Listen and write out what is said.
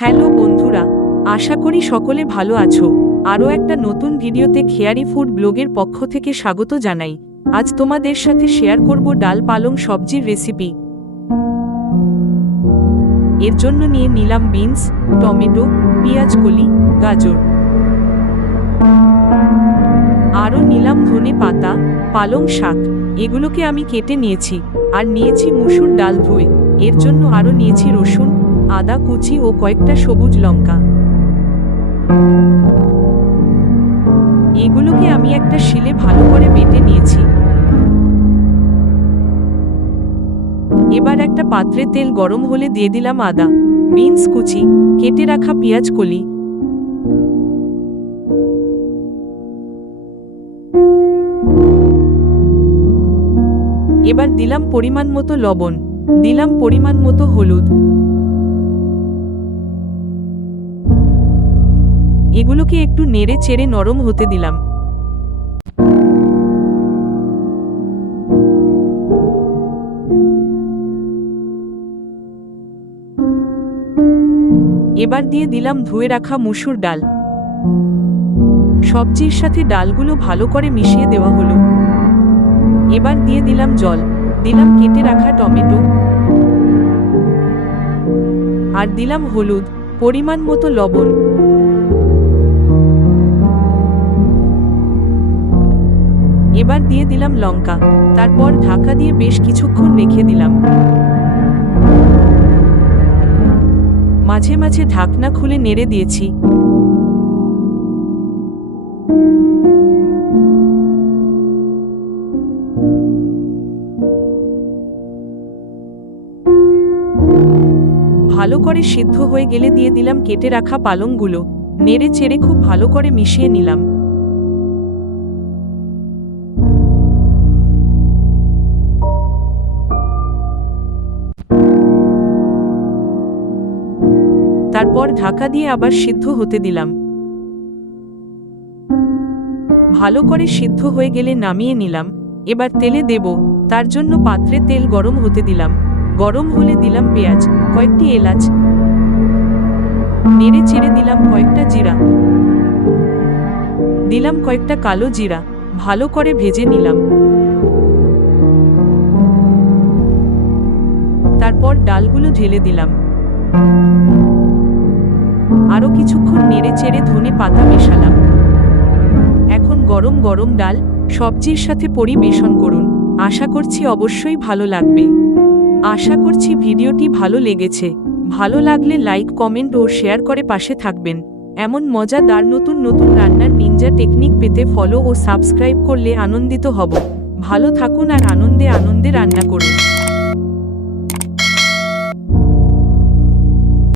Hello বন্ধুরা, আশা করি সকলে ভালো আছো। আরও একটা নতুন ভিডিওতে খেয়ারি ফুড ব্লগের পক্ষ থেকে স্বাগত জানাই। আজ তোমাদের সাথে শেয়ার করব ডাল পালং সবজির রেসিপি। এর জন্য নিয়ে নিলাম বিনস, টমেটো, পেঁয়াজ কলি, গাজর। আরও নিলাম ধনে পাতা, পালং শাক। এগুলোকে আমি কেটে নিয়েছি। আর নিয়েছি মুসুর ডাল ধুয়ে। এর জন্য আরও নিয়েছি রসুন, আদা কুচি ও কয়েকটা সবুজ লঙ্কা। এগুলোকে আমি একটা শিলে ভালো করে বেটে নিয়েছি। এবার একটা পাত্রে তেল গরম হলে দিয়ে দিলাম আদা, বিনস কুচি, কেটে রাখা পেঁয়াজ কলি। এবার দিলাম পরিমাণ মতো লবণ, দিলাম পরিমাণ মতো হলুদ। এগুলোকে একটু নেড়ে চেড়ে নরম হতে দিলাম। এবার দিয়ে দিলাম ধুয়ে রাখা মসুর ডাল। সবজির সাথে ডালগুলো ভালো করে মিশিয়ে দেওয়া হলো। এবার দিয়ে দিলাম জল, দিলাম কেটে রাখা টমেটো, আর দিলাম হলুদ, পরিমাণ মতো লবণ। এবার দিয়ে দিলাম লঙ্কা, তারপর ঢাকা দিয়ে বেশ কিছুক্ষণ রেখে দিলাম। মাঝে মাঝে ঢাকনা খুলে নেড়ে দিয়েছি। ভালো করে সিদ্ধ হয়ে গেলে দিয়ে দিলাম কেটে রাখা পালংগুলো, নেড়ে চেড়ে খুব ভালো করে মিশিয়ে নিলাম। তারপর ঢাকা দিয়ে আবার সিদ্ধ হতে দিলাম। ভালো করে সিদ্ধ হয়ে গেলে নামিয়ে নিলাম। এবার তেলে দেব, তার জন্য পাত্রে তেল গরম হতে দিলাম। গরম হলে দিলাম পেঁয়াজ, কয়েকটি এলাচ, নেড়ে চেড়ে দিলাম কয়েকটা জিরা, দিলাম কয়েকটা কালো জিরা। ভালো করে ভেজে নিলাম। তারপর ডালগুলো ঢেলে দিলাম। আরও কিছুক্ষণ নেড়ে চেড়ে ধনে পাতা মেশালাম। এখন গরম গরম ডাল সবজির সাথে পরিবেশন করুন। আশা করছি অবশ্যই ভালো লাগবে। আশা করছি ভিডিওটি ভালো লেগেছে। ভালো লাগলে লাইক, কমেন্ট ও শেয়ার করে পাশে থাকবেন। এমন মজাদার নতুন নতুন রান্নার নিনজা টেকনিক পেতে ফলো ও সাবস্ক্রাইব করলে আনন্দিত হব। ভালো থাকুন আর আনন্দে আনন্দে রান্না করুন।